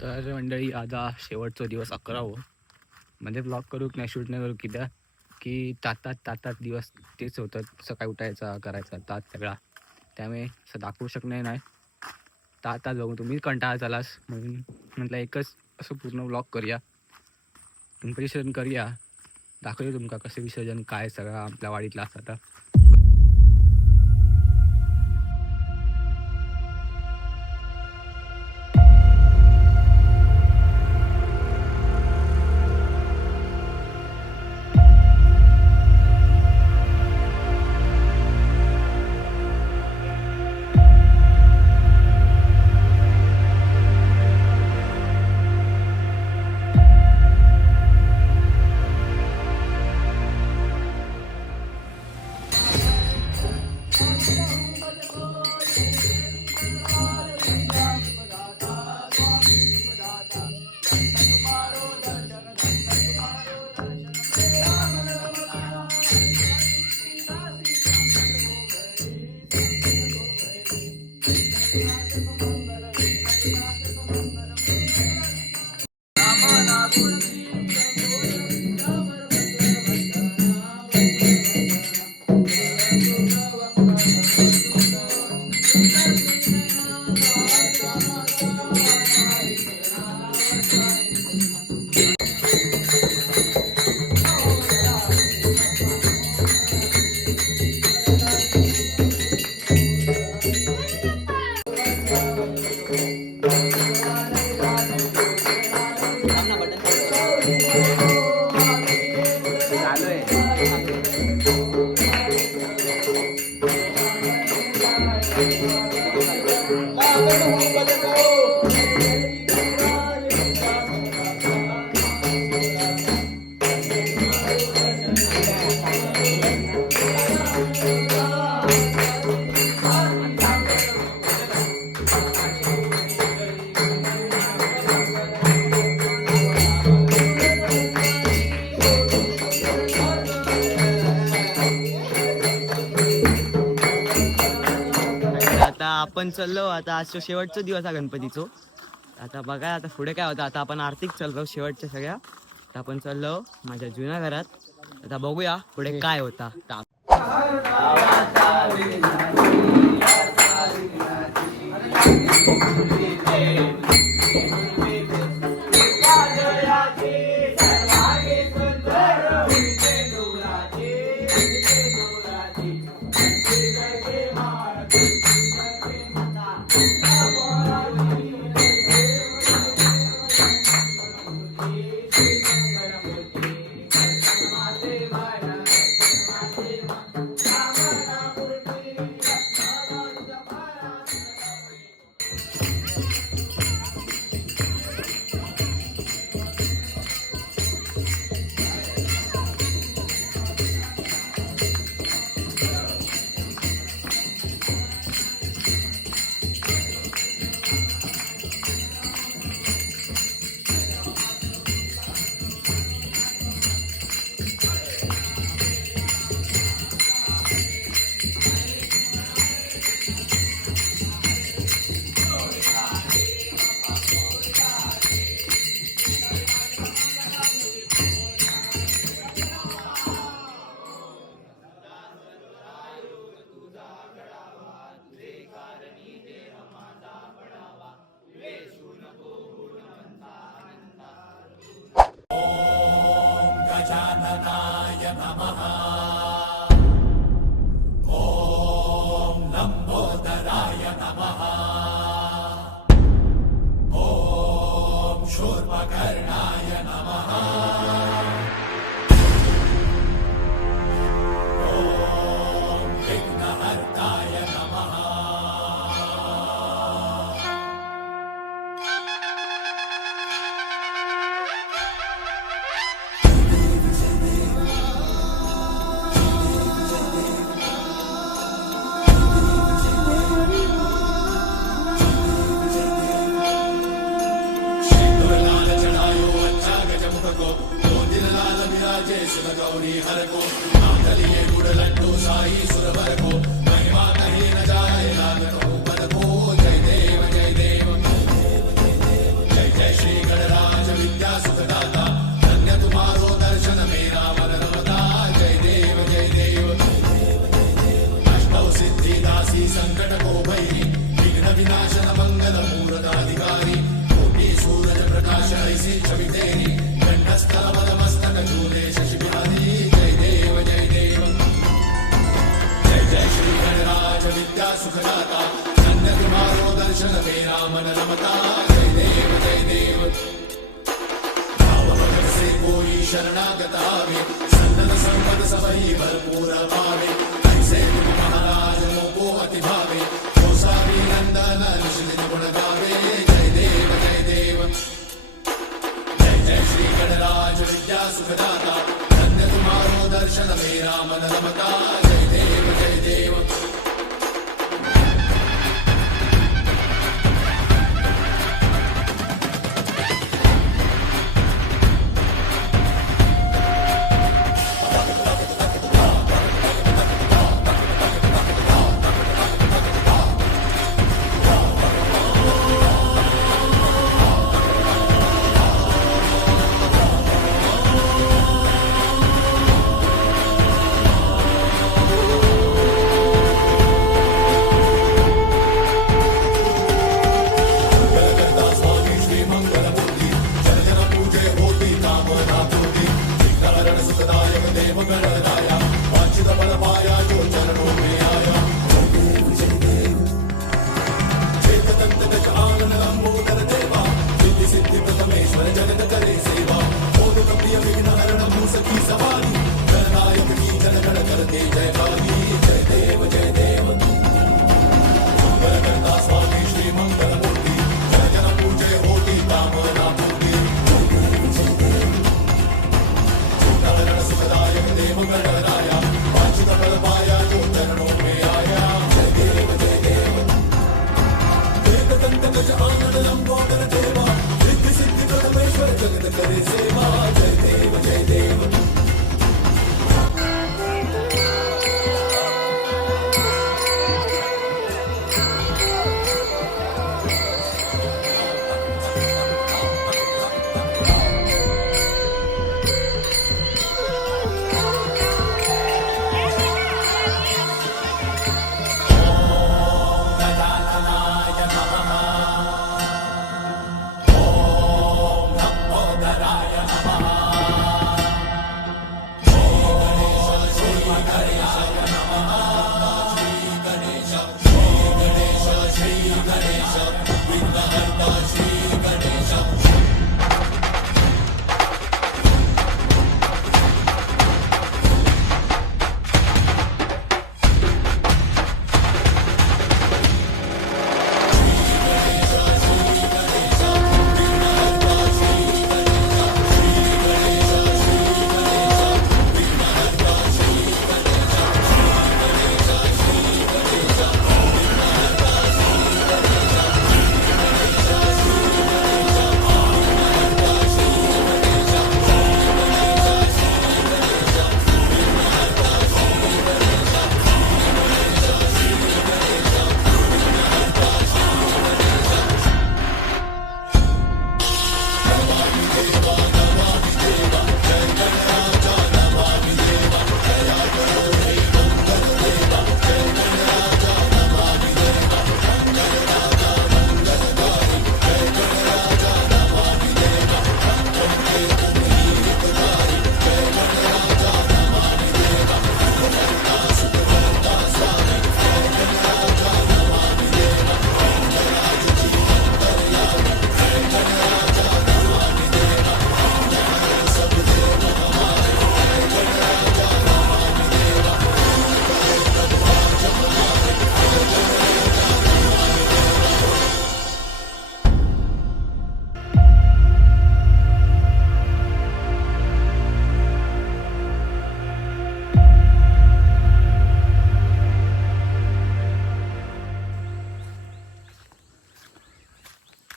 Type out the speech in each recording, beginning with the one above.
तर मंडळी आता शेवटचा दिवस 11 म्हणजे ब्लॉग करू नाही शूट नाही करू कित्या की तातात दिवस तेच होतं. सकाळी उठायचा करायचा तात सगळा, त्यामुळे असं दाखवू शकणार नाही. तात बघू तुम्ही कंटाळा चालास म्हणून म्हटलं एकच असं पूर्ण ब्लॉग करूया, गणपती विसर्जन करूया, दाखवूया तुमका कसं विसर्जन काय सगळं आपल्या वाडीतला असतं. आता आपण चाललो आता. आज शेवटचा दिवस आहे गणपतीचो. आता बघा आता पुढे काय होतं. आता आपण आरतीक चाललो शेवटच्या सगळ्या. आता आपण चाललो माझ्या जुन्या घरात. आता बघूया पुढे काय होता.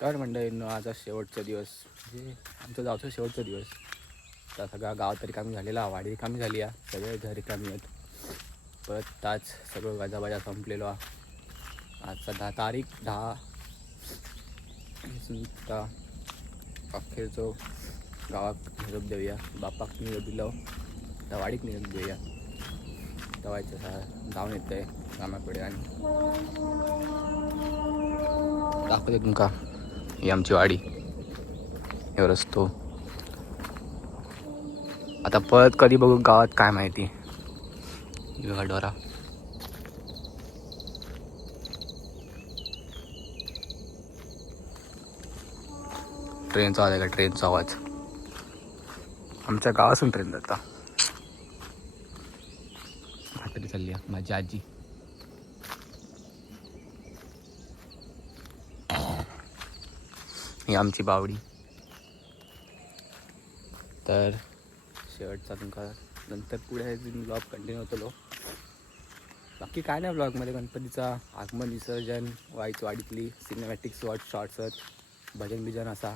तर मंडळींनो आजचा शेवटचा दिवस म्हणजे आमचा गावचा शेवटचा दिवस. तर सगळा गाव तरी कामी झालेला, वाडी रिकामी झाली आहे, सगळे घर रिकामी आहेत. परत ताच सगळं गाजाबाजा संपलेलो आहे. आजचा 10 तारीख 10 अखेरचो गावाक निरोप देऊया, बापाक निरोप दिलो, त्या वाडीक निरोप देऊया. सवायचं जाऊन येते कामाकडे आणि दाखवते तुमका ही आमची वाडी हे रस्तो. आता परत कधी बघू गावात काय माहिती. डोरा ट्रेनचा आवाज आहे का? ट्रेनचा आवाज. आमच्या गावातून ट्रेन जाता. म्हातारी चालली आहे माझी आजी. ही आमची बावडी. तर शेवटचा तुमका नंतर पुढे ब्लॉग कंटिन्यू होतो. बाकी काय नाही ब्लॉगमध्ये. गणपतीचा आगमन, विसर्जन, वाडीतली सिनेमॅटिक शॉर्ट्स, भजन बिजन असा.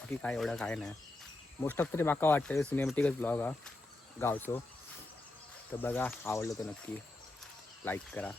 बाकी काय एवढं काय नाही. मोस्ट ऑफ तरी माका वाटतं सिनेमॅटिकच ब्लॉग हा गावचो. तर बघा, आवडलं तर नक्की लाईक करा.